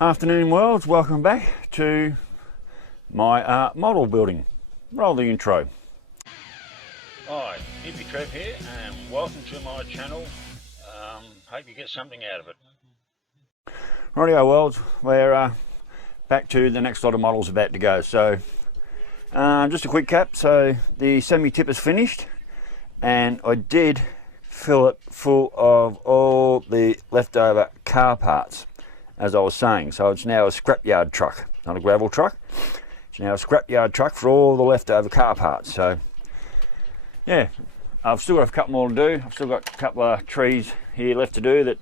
Afternoon world, welcome back to my model building. Roll the intro. Hi, Hippy Trev here and welcome to my channel. Hope you get something out of it. Rightio world, we're back to the next lot of models about to go. So just a quick cap, so the semi-tip is finished and I did fill it full of all the leftover car parts, as I was saying. So it's now a scrapyard truck, not a gravel truck. It's now a scrapyard truck for all the leftover car parts. So yeah, I've still got a couple more to do. I've still got a couple of trees here left to do, that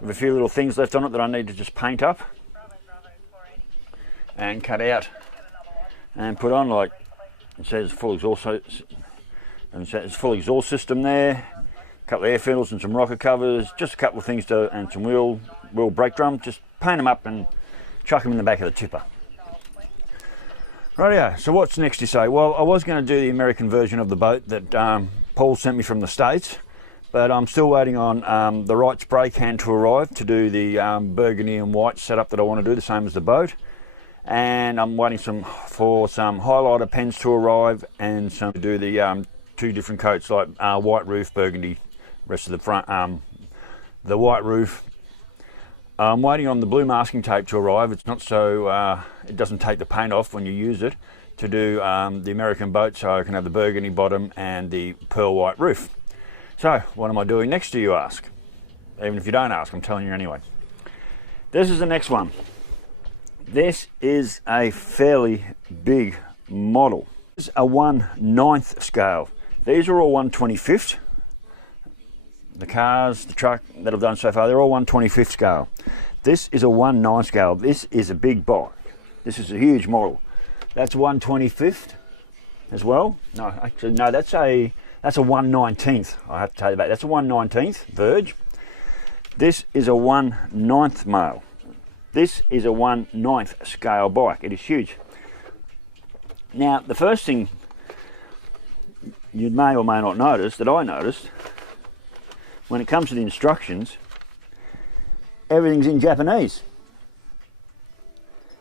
with a few little things left on it that I need to just paint up and cut out and put on. Like it says, full exhaust, and it says full exhaust system there. A couple of air filters and some rocker covers, just a couple of things to, and some wheel brake drum. Just paint them up and chuck them in the back of the tipper. Rightio, so what's next you say? Well, I was going to do the American version of the boat that Paul sent me from the States, but I'm still waiting on the right spray can to arrive to do the burgundy and white setup that I want to do, the same as the boat. And I'm waiting for some highlighter pens to arrive and some to do the two different coats, like white roof, burgundy, rest of the front, the white roof. I'm waiting on the blue masking tape to arrive. It's not so, it doesn't take the paint off when you use it, to do the American boat, so I can have the burgundy bottom and the pearl white roof. So what am I doing next, do you ask? Even if you don't ask, I'm telling you anyway. This is the next one. This is a fairly big model. This is a 1/9 scale. These are all 1/25. The cars, the truck that I've done so far, they're all 1/25 scale. This is a 1/9 scale. This is a big bike. This is a huge model. That's 1/25 as well. No, actually, no, that's a 1/19. I have to tell you about. That's a 1/19 verge. This is a 1/9 male. This is a 1/9 scale bike. It is huge. Now, the first thing you may or may not notice, that I noticed, when it comes to the instructions, everything's in Japanese.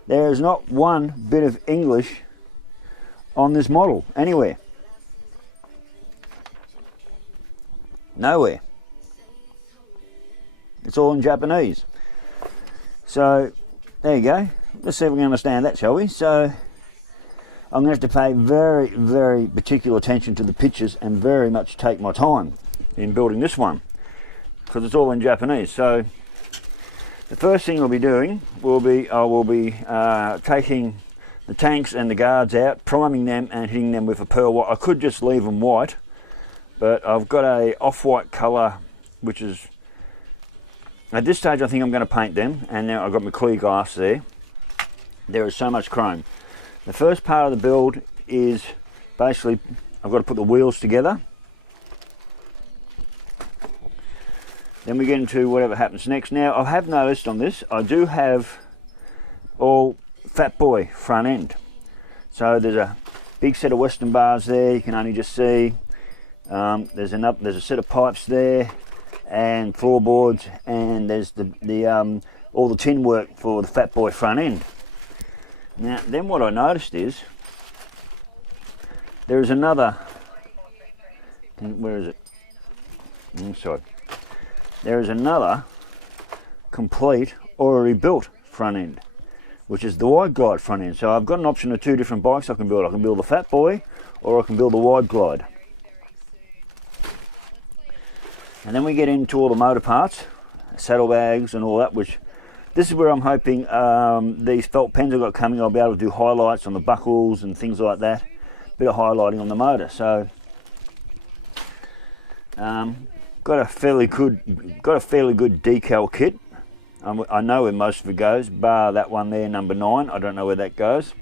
There is not one bit of English on this model, anywhere. Nowhere. It's all in Japanese. So, there you go. Let's see if we can understand that, shall we? So, I'm going to have to pay very, very particular attention to the pictures and very much take my time in building this one, because it's all in Japanese. So the first thing I'll be doing will be, I will be taking the tanks and the guards out, priming them and hitting them with a pearl white. I could just leave them white, but I've got a off-white colour, which is, at this stage I think I'm going to paint them, and now I've got my clear glass there. There is so much chrome. The first part of the build is basically, I've got to put the wheels together. Then we get into whatever happens next. Now, I have noticed on this, I do have all Fat Boy front end. So there's a big set of Western bars there, you can only just see. There's a set of pipes there, and floorboards, and there's all the tin work for the Fat Boy front end. Now, then what I noticed is, there is another, where is it? Inside. There is another complete, already built front end, which is the wide glide front end. So I've got an option of two different bikes I can build. I can build the Fat Boy, or I can build the wide glide. And then we get into all the motor parts, saddlebags and all that, which this is where I'm hoping these felt pens I've got coming, I'll be able to do highlights on the buckles and things like that. Bit of highlighting on the motor. So got a fairly good decal kit. I know where most of it goes, bar that one there, number 9. I don't know where that goes.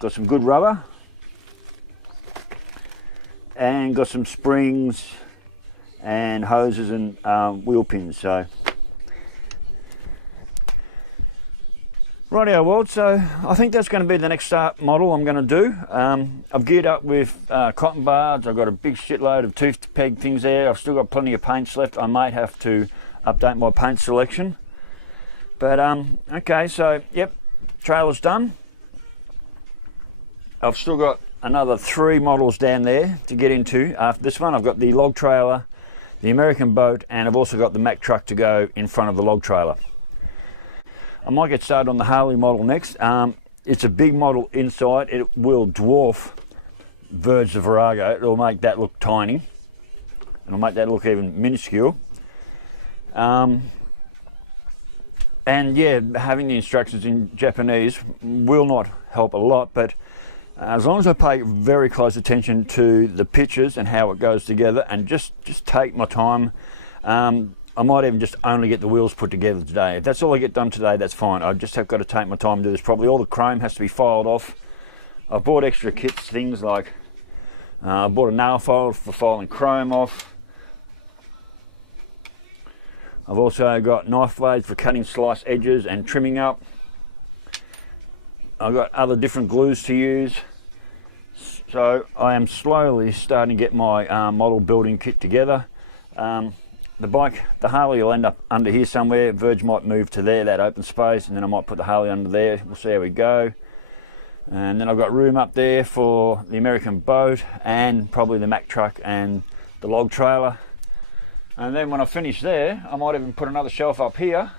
Got some good rubber, and got some springs and hoses and wheel pins. So rightio world, so I think that's going to be the next model I'm going to do. I've geared up with cotton bards. I've got a big shitload of tooth peg things there. I've still got plenty of paints left. I might have to update my paint selection. But okay, so yep, trailer's done. I've still got another 3 models down there to get into. After this one, I've got the log trailer, the American boat, and I've also got the Mack truck to go in front of the log trailer. I might get started on the Harley model next. It's a big model inside. It will dwarf Verge the Virago. It'll make that look tiny. It'll make that look even minuscule. And yeah, having the instructions in Japanese will not help a lot, but as long as I pay very close attention to the pictures and how it goes together and just take my time, I might even just only get the wheels put together today. If that's all I get done today, that's fine. I just have got to take my time to do this. Probably all the chrome has to be filed off. I've bought extra kits, things like I bought a nail file for filing chrome off. I've also got knife blades for cutting slice edges and trimming up. I've got other different glues to use. So I am slowly starting to get my model building kit together. The bike, the Harley will end up under here somewhere. Verge might move to there, that open space, and then I might put the Harley under there. We'll see how we go. And then I've got room up there for the American boat and probably the Mack truck and the log trailer. And then when I finish there, I might even put another shelf up here.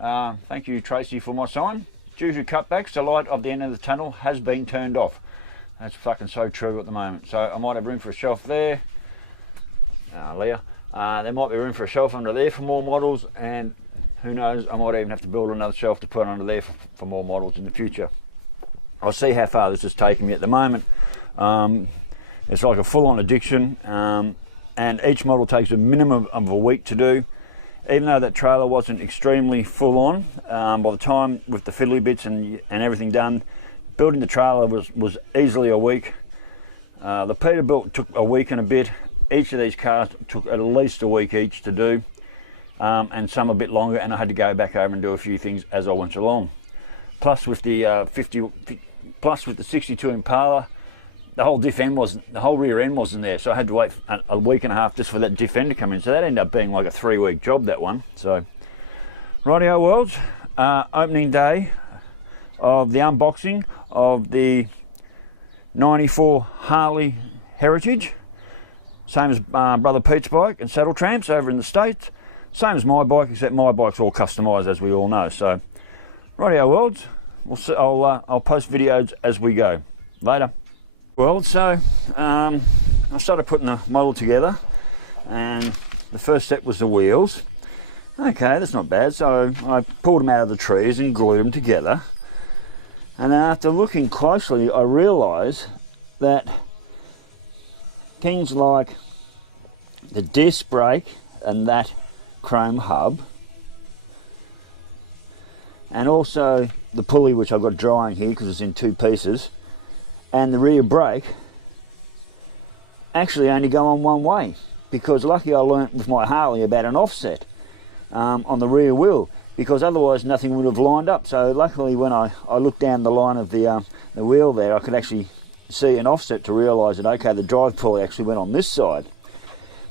Thank you, Tracy, for my sign. Due to cutbacks, the light of the end of the tunnel has been turned off. That's fucking so true at the moment. So I might have room for a shelf there. Leah. There might be room for a shelf under there for more models, and who knows, I might even have to build another shelf to put under there for more models in the future. I'll see how far this is taking me at the moment. It's like a full-on addiction, and each model takes a minimum of a week to do. Even though that trailer wasn't extremely full-on, by the time with the fiddly bits and everything done, building the trailer was easily a week. The Peterbilt took a week and a bit. Each of these cars took at least a week each to do, and some a bit longer, and I had to go back over and do a few things as I went along. Plus with the 62 Impala, the whole rear end wasn't there, so I had to wait a week and a half just for that diff end to come in. So that ended up being like a 3-week job, that one. So, rightio worlds, opening day of the unboxing of the 94 Harley Heritage. Same as Brother Pete's bike and Saddle Tramps over in the States. Same as my bike, except my bike's all customised, as we all know. So, rightio worlds, I'll post videos as we go. Later. Well, so I started putting the model together, and the first step was the wheels. Okay, that's not bad. So I pulled them out of the trees and glued them together. And after looking closely, I realised that things like the disc brake and that chrome hub, and also the pulley, which I've got drying here because it's in 2 pieces, and the rear brake actually only go on one way, because lucky I learnt with my Harley about an offset on the rear wheel, because otherwise nothing would have lined up. So luckily when I looked down the line of the wheel there, I could actually see an offset to realise that, okay, the drive pulley actually went on this side.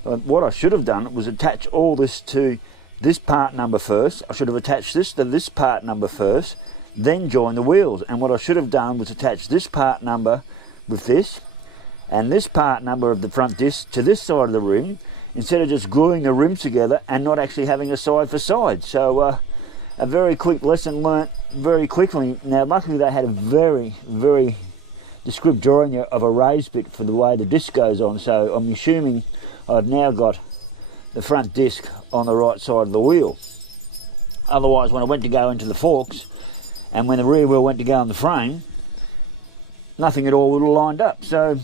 But what I should have done was attach all this to this part number first. I should have attached this to this part number first, then join the wheels. And what I should have done was attach this part number with this, and this part number of the front disc to this side of the rim, instead of just gluing the rims together and not actually having a side for side. So a very quick lesson learnt very quickly. Now luckily they had a very, very descriptive drawing of a raised bit for the way the disc goes on, so I'm assuming I've now got the front disc on the right side of the wheel. Otherwise, when I went to go into the forks and when the rear wheel went to go on the frame, nothing at all would have lined up. So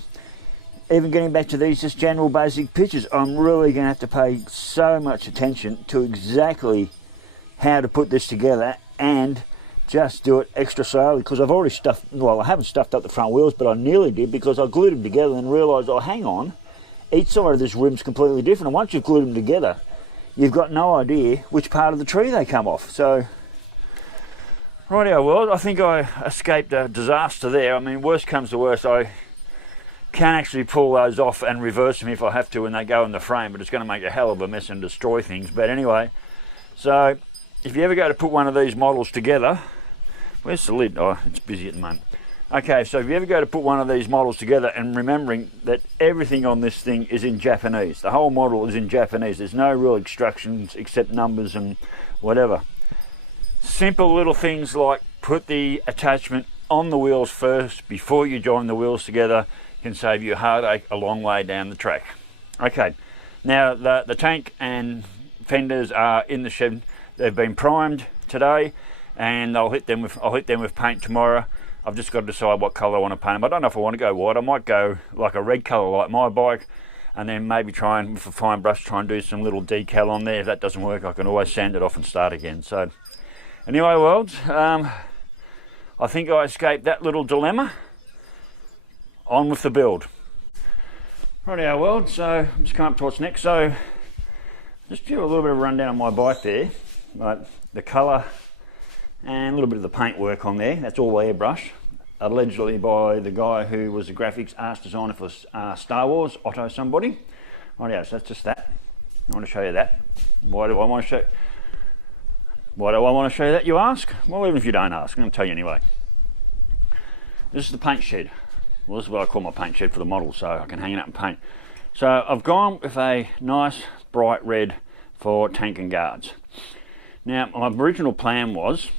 even getting back to these just general basic pictures, I'm really going to have to pay so much attention to exactly how to put this together and just do it extra slowly, because I've already stuffed, well, I haven't stuffed up the front wheels, but I nearly did, because I glued them together and realised, oh, hang on, each side of this rim's completely different, and once you've glued them together, you've got no idea which part of the tree they come off. So, rightio world, I think I escaped a disaster there. I mean, worst comes to worst, I can actually pull those off and reverse them if I have to when they go in the frame, but it's going to make a hell of a mess and destroy things. But anyway, so if you ever go to put one of these models together, where's the lid? Oh, it's busy at the moment. Okay, so if you ever go to put one of these models together, and remembering that everything on this thing is in Japanese, the whole model is in Japanese, there's no real instructions except numbers and whatever. Simple little things like put the attachment on the wheels first before you join the wheels together can save you a heartache a long way down the track. Okay, now the tank and fenders are in the shed. They've been primed today, and I'll hit them with paint tomorrow. I've just got to decide what colour I want to paint them. I don't know if I want to go white. I might go like a red colour like my bike, and then maybe try and, with a fine brush, try and do some little decal on there. If that doesn't work, I can always sand it off and start again. So anyway, worlds, I think I escaped that little dilemma. On with the build. Rightio, world, so I'm just coming up to what's next. So just give a little bit of a rundown on my bike there. Like the colour and a little bit of the paint work on there. That's all airbrush, allegedly by the guy who was the graphics art designer for Star Wars, Otto somebody. Rightio, so that's just that. I want to show you that. Why do I want to show you that, you ask? Well, even if you don't ask, I'm going to tell you anyway. This is the paint shed. Well, this is what I call my paint shed for the model, so I can hang it up and paint. So I've gone with a nice bright red for tank and guards. Now, my original plan was,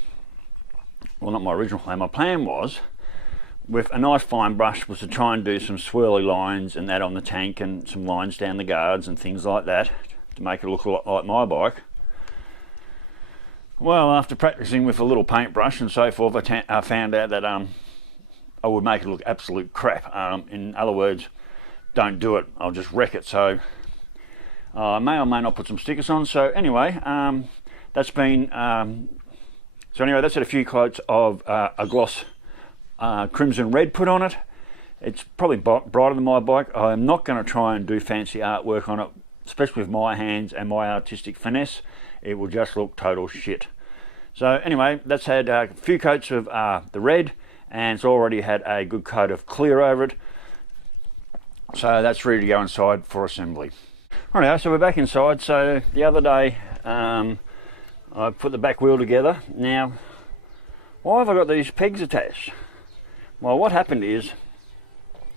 well, not my original plan, my plan was, with a nice fine brush, was to try and do some swirly lines and that on the tank and some lines down the guards and things like that to make it look a lot like my bike. Well, after practicing with a little paintbrush and so forth, I found out that I would make it look absolute crap. In other words, don't do it, I'll just wreck it. So I may or may not put some stickers on. So anyway, that's been, so anyway, that's had a few coats of a gloss crimson red put on it. It's probably brighter than my bike. I'm not going to try and do fancy artwork on it, especially with my hands and my artistic finesse. It will just look total shit. So anyway, that's had a few coats of the red, and it's already had a good coat of clear over it. So that's ready to go inside for assembly. Rightio, so we're back inside. So the other day, I put the back wheel together. Now, why have I got these pegs attached? Well, what happened is,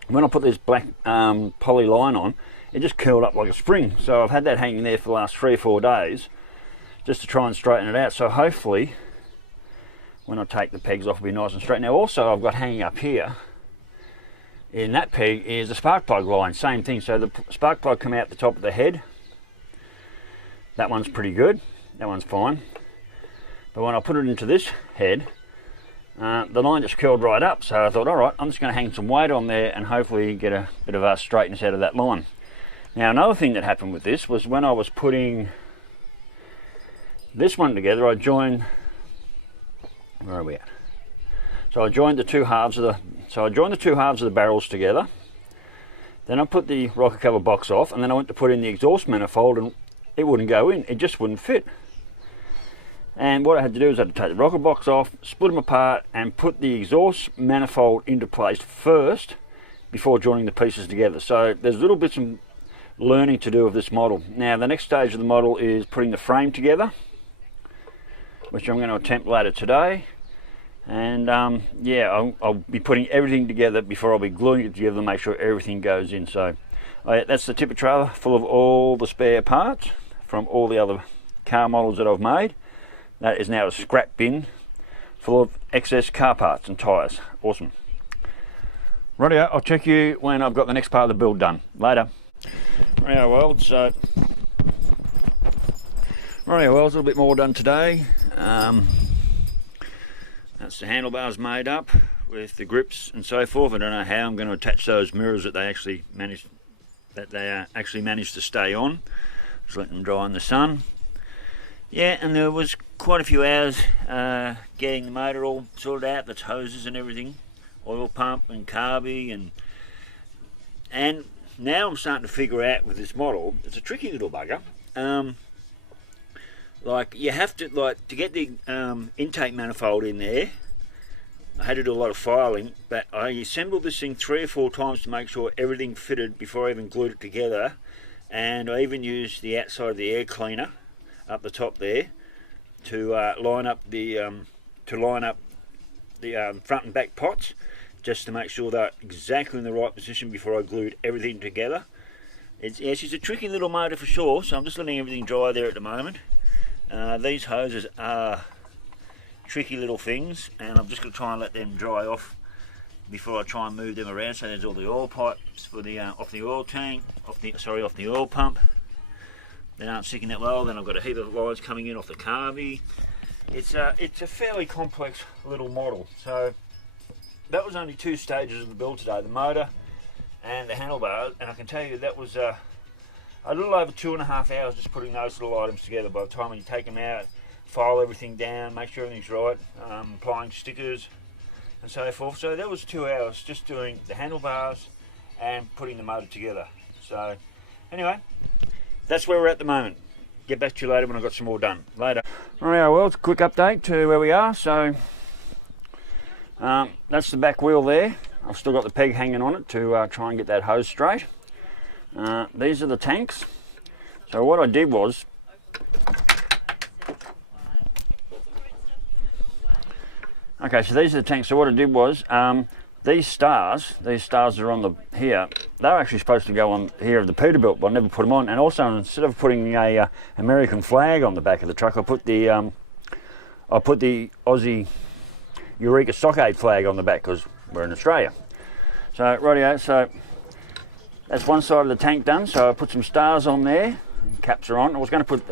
when I put this black poly line on, it just curled up like a spring. So I've had that hanging there for the last 3 or 4 days, just to try and straighten it out. So hopefully, when I take the pegs off, it'll be nice and straight. Now also, I've got hanging up here, in that peg, is a spark plug line, same thing. So the spark plug come out the top of the head. That one's pretty good, that one's fine. But when I put it into this head, the line just curled right up. So I thought, all right, I'm just going to hang some weight on there and hopefully get a bit of straightness out of that line. Now another thing that happened with this was when I was putting this one together, I joined, where are we at? So I joined the two halves of the barrels together. Then I put the rocker cover box off, and then I went to put in the exhaust manifold, and it wouldn't go in. It just wouldn't fit. And what I had to do is I had to take the rocker box off, split them apart, and put the exhaust manifold into place first before joining the pieces together. So there's little bits of learning to do with this model. Now the next stage of the model is putting the frame together, which I'm going to attempt later today. And yeah, I'll be putting everything together before I'll be gluing it together to make sure everything goes in. So that's the tipper trailer full of all the spare parts from all the other car models that I've made. That is now a scrap bin full of excess car parts and tyres. Awesome. Rightio, I'll check you when I've got the next part of the build done. Later. Rightio, world. So, rightio, world. A little bit more done today. That's the handlebars made up with the grips and so forth. I don't know how I'm going to attach those mirrors that they actually managed to stay on. Just let them dry in the sun. Yeah, and there was quite a few hours getting the motor all sorted out, the hoses and everything, oil pump and carby, and now I'm starting to figure out with this model, it's a tricky little bugger. Like you have to, to get the intake manifold in there, I had to do a lot of filing, but I assembled this thing 3 or 4 times to make sure everything fitted before I even glued it together. And I even used the outside of the air cleaner up the top there to line up the front and back pots, just to make sure they're exactly in the right position before I glued everything together. She's a tricky little motor for sure, so I'm just letting everything dry there at the moment. These hoses are tricky little things, and I'm just going to try and let them dry off before I try and move them around. So there's all the oil pipes for the off the oil tank, off the oil pump. They aren't sticking that well. Then I've got a heap of lines coming in off the carby. It's a fairly complex little model. So that was only 2 stages of the build today: the motor and the handlebars. And I can tell you that was a little over 2.5 hours just putting those little items together. By the time you take them out, file everything down, make sure everything's right, applying stickers and so forth. So that was 2 hours just doing the handlebars and putting the motor together. So anyway, that's where we're at the moment. Get back to you later when I've got some more done. Later. Alright, well, it's a quick update to where we are. So that's the back wheel there. I've still got the peg hanging on it to try and get that hose straight. These are the tanks. So what I did was, okay, so these are the tanks. So what I did was, these stars are on the here. They're actually supposed to go on here of the Peterbilt, but I never put them on. And also, instead of putting a American flag on the back of the truck, I put the Aussie Eureka Stockade flag on the back because we're in Australia. So rightio, so that's one side of the tank done. So I put some stars on there. Caps are on. I was going to put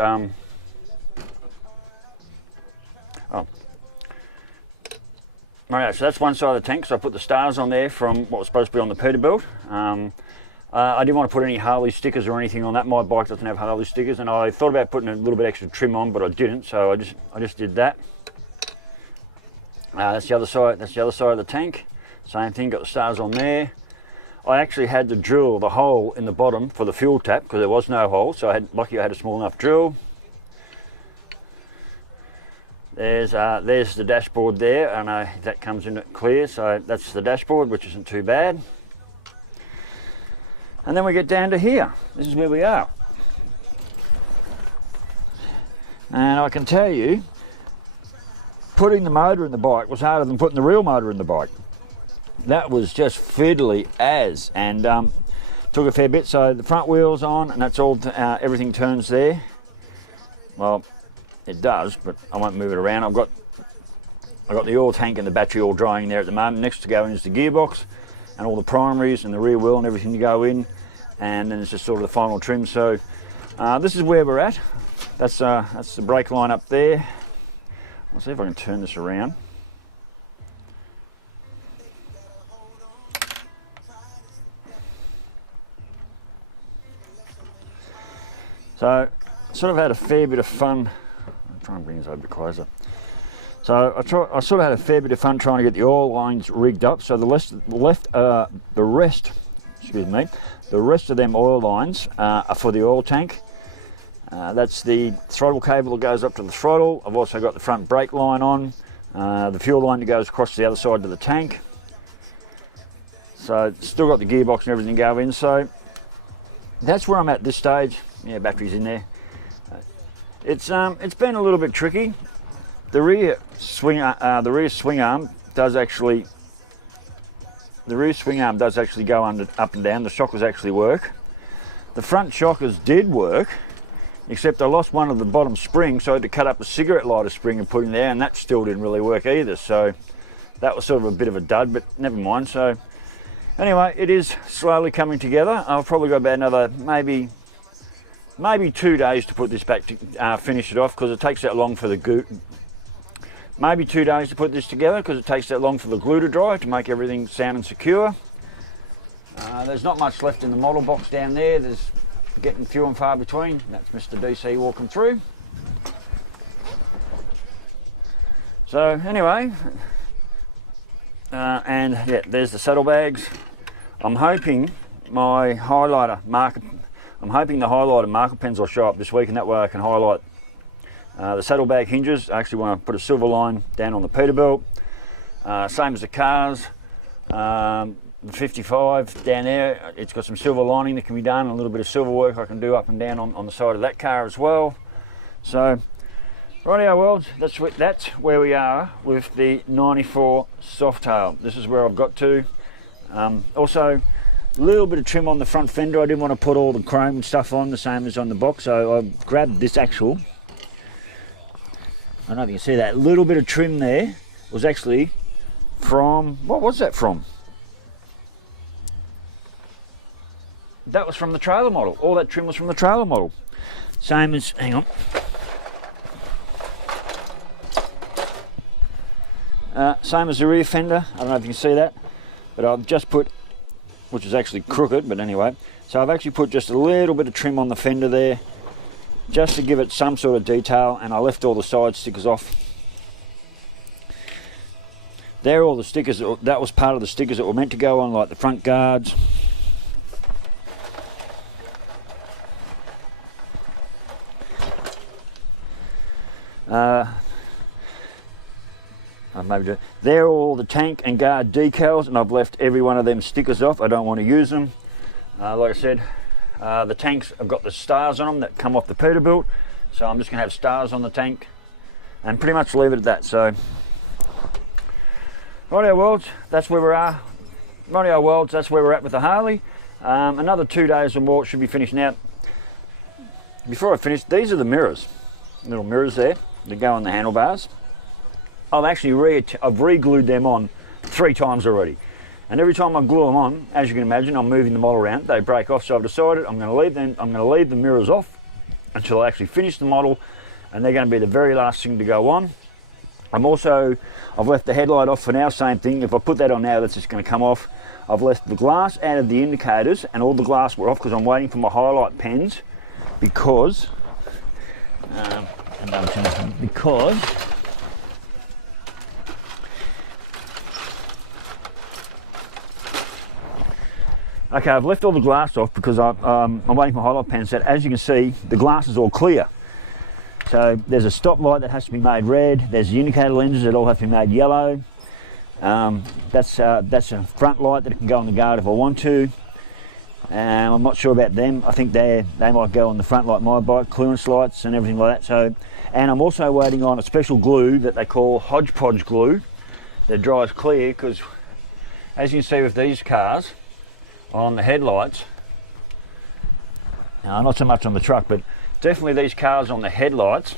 Right, so that's one side of the tank, so I put the stars on there from what was supposed to be on the Peterbilt. I didn't want to put any Harley stickers or anything on that. My bike doesn't have Harley stickers, and I thought about putting a little bit extra trim on, but I didn't, so I just did that. That's the other side. That's the other side of the tank. Same thing, got the stars on there. I actually had to drill the hole in the bottom for the fuel tap because there was no hole, so lucky I had a small enough drill. There's the dashboard there, and that comes in clear, so that's the dashboard, which isn't too bad. And then we get down to here. This is where we are. And I can tell you, putting the motor in the bike was harder than putting the real motor in the bike. That was just fiddly as, and took a fair bit. So the front wheel's on, and that's all, everything turns there. Well, it does, but I won't move it around. I've got the oil tank and the battery all drying there at the moment. Next to go in is the gearbox and all the primaries and the rear wheel and everything to go in, and then it's just sort of the final trim. So this is where we're at. That's the brake line up there. I'll see if I can turn this around. So sort of had a fair bit of fun. Try and bring this over a bit closer. So I sort of had a fair bit of fun trying to get the oil lines rigged up. So the rest of them oil lines are for the oil tank. That's the throttle cable that goes up to the throttle. I've also got the front brake line on, the fuel line that goes across to the other side of the tank. So still got the gearbox and everything going. So that's where I'm at this stage. Yeah, battery's in there. It's been a little bit tricky. The rear swing arm does actually go up and down. The shockers actually work. The front shockers did work, except I lost one of the bottom springs, so I had to cut up a cigarette lighter spring and put in there, and that still didn't really work either. So that was sort of a bit of a dud, but never mind. So anyway, it is slowly coming together. I've probably got about another maybe 2 days to put this back to finish it off, because it takes that long for the glue. Maybe 2 days to put this together because it takes that long for the glue to dry to make everything sound and secure. There's not much left in the model box down there. There's getting few and far between. That's Mr. DC walking through. So anyway, and yeah, there's the saddlebags. I'm hoping the highlighter marker pens will show up this week, and that way I can highlight the saddlebag hinges. I actually want to put a silver line down on the Peterbilt. Same as the cars. The 55 down there, it's got some silver lining that can be done, a little bit of silver work I can do up and down on the side of that car as well. So, Rightio world, that's where we are with the 94 Softail. This is where I've got to. Also, a little bit of trim on the front fender. I didn't want to put all the chrome and stuff on the same as on the box, so I grabbed this axle. I don't know if you can see that little bit of trim there was actually from, what was that from? That was from the trailer model. All that trim was from the trailer model. Same as, hang on. Same as the rear fender. I don't know if you can see that, but I've just put, which is actually crooked, but anyway. So I've actually put just a little bit of trim on the fender there, just to give it some sort of detail, and I left all the side stickers off. They're all the stickers, that was part of the stickers that were meant to go on, like the front guards. They're all the tank and guard decals, and I've left every one of them stickers off. I don't want to use them. Like I said, the tanks have got the stars on them that come off the Peterbilt, so I'm just going to have stars on the tank and pretty much leave it at that. So, rightio worlds, that's where we are. Rightio worlds, that's where we're at with the Harley. Another 2 days or more, it should be finished. Now, before I finish, these are the mirrors, little mirrors there that go on the handlebars. I've actually I've re-glued them on 3 times already, and every time I glue them on, as you can imagine, I'm moving them all around. They break off, so I've decided I'm going to leave them. I'm going to leave the mirrors off until I actually finish the model, and they're going to be the very last thing to go on. I've left the headlight off for now. Same thing. If I put that on now, that's just going to come off. I've left the glass out of the indicators, and all the glass were off because I'm waiting for my highlight pens because. Okay, I've left all the glass off because I'm waiting for highlight pen set. As you can see, the glass is all clear. So there's a stop light that has to be made red. There's the indicator lenses that all have to be made yellow. That's a front light that can go on the guard if I want to. I'm not sure about them. I think they might go on the front like my bike, clearance lights and everything like that. So, and I'm also waiting on a special glue that they call hodgepodge glue that dries clear, because as you can see with these cars, on the headlights, not so much on the truck, but definitely these cars on the headlights,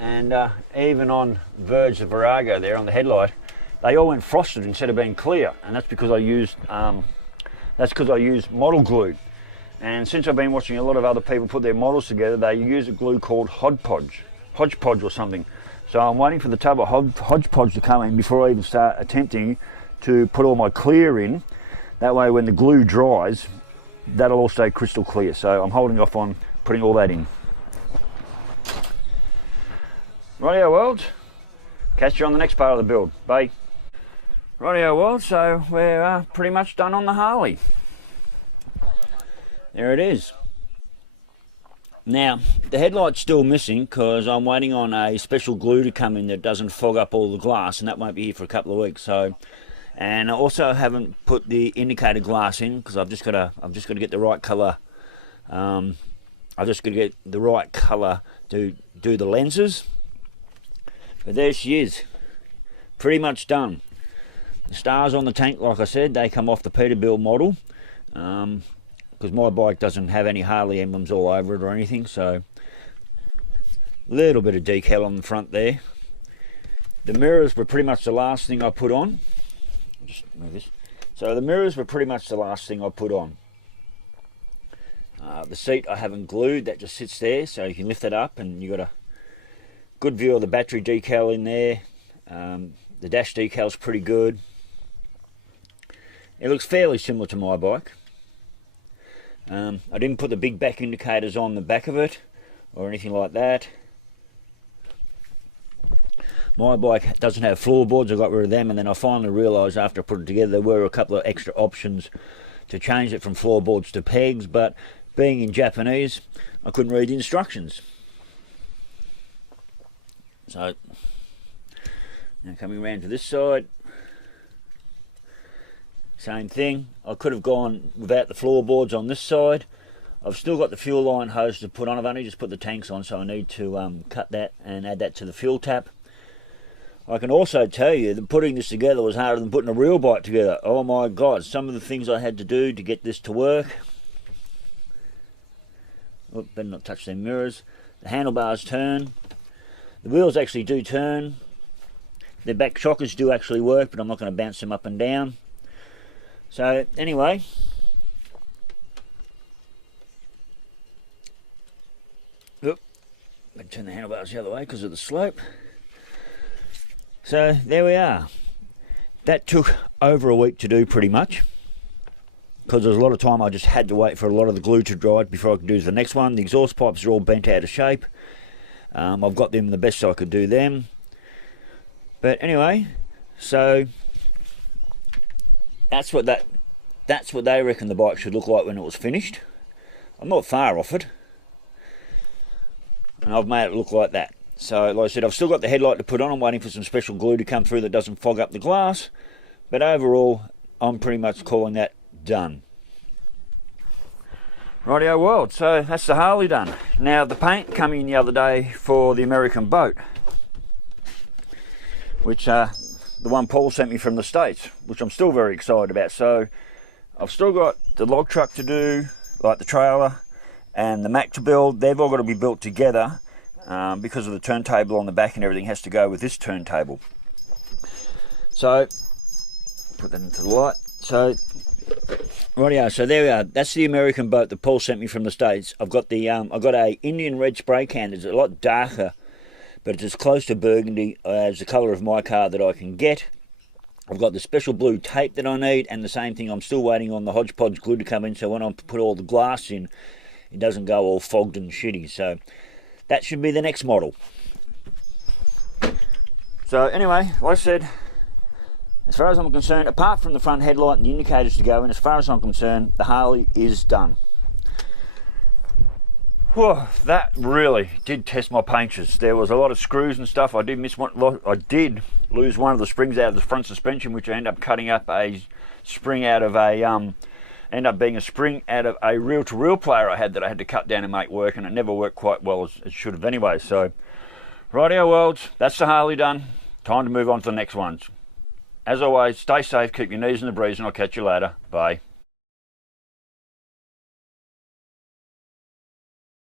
and even on Verge, the Virago there on the headlight, they all went frosted instead of being clear, and that's because I used model glue. And since I've been watching a lot of other people put their models together, they use a glue called hodgepodge or something. So I'm waiting for the tub of hodgepodge to come in before I even start attempting to put all my clear in. That way when the glue dries, that'll all stay crystal clear. So I'm holding off on putting all that in. Rightio world, catch you on the next part of the build. Bye. Rightio world, so we're pretty much done on the Harley. There it is. Now, the headlight's still missing because I'm waiting on a special glue to come in that doesn't fog up all the glass, and that won't be here for a couple of weeks. So. And I also haven't put the indicator glass in because I've just got to get the right colour. I've just got to get the right colour to do the lenses. But there she is, pretty much done. The stars on the tank, like I said, they come off the Peterbilt model because my bike doesn't have any Harley emblems all over it or anything. So a little bit of decal on the front there. The mirrors were pretty much the last thing I put on. Just move this. So the mirrors were pretty much the last thing I put on. The seat I haven't glued, that just sits there, so you can lift it up and you've got a good view of the battery decal in there. The dash decal's pretty good. It looks fairly similar to my bike. I didn't put the big back indicators on the back of it or anything like that. My bike doesn't have floorboards. I got rid of them, and then I finally realised after I put it together there were a couple of extra options to change it from floorboards to pegs, but being in Japanese, I couldn't read the instructions. So, now coming around to this side, same thing. I could have gone without the floorboards on this side. I've still got the fuel line hose to put on. I've only just put the tanks on, so I need to cut that and add that to the fuel tap. I can also tell you that putting this together was harder than putting a real bike together. Oh my God, some of the things I had to do to get this to work. Oh, better not touch them mirrors. The handlebars turn. The wheels actually do turn. The back shockers do actually work, but I'm not going to bounce them up and down. So anyway, oop, I'm going to turn the handlebars the other way because of the slope. So there we are. That took over a week to do pretty much, because there was a lot of time I just had to wait for a lot of the glue to dry before I could do the next one. The exhaust pipes are all bent out of shape. I've got them the best I could do them. But anyway, so that's what they reckon the bike should look like when it was finished. I'm not far off it, and I've made it look like that. So like I said, I've still got the headlight to put on. I'm waiting for some special glue to come through that doesn't fog up the glass. But overall, I'm pretty much calling that done. Rightio world, so that's the Harley done. Now the paint coming in the other day for the American boat, which the one Paul sent me from the States, which I'm still very excited about. So I've still got the log truck to do, like the trailer, and the Mac to build. They've all got to be built together. Because of the turntable on the back and everything has to go with this turntable. So, put that into the light. So, rightio, so there we are. That's the American boat that Paul sent me from the States. I've got the I've got a Indian red spray can. It's a lot darker, but it's as close to burgundy as the colour of my car that I can get. I've got the special blue tape that I need, and the same thing, I'm still waiting on the hodgepodge glue to come in, so when I put all the glass in, it doesn't go all fogged and shitty. So that should be the next model. So anyway, like I said, as far as I'm concerned, apart from the front headlight and the indicators to go in, as far as I'm concerned, the Harley is done. Whew, that really did test my patience. There was a lot of screws and stuff. I did lose one of the springs out of the front suspension, which I ended up cutting up a spring out of a ended up being a spring out of a reel-to-reel player I had that I had to cut down and make work, and it never worked quite well as it should have anyway. So, rightio worlds, that's the Harley done. Time to move on to the next ones. As always, stay safe, keep your knees in the breeze, and I'll catch you later. Bye.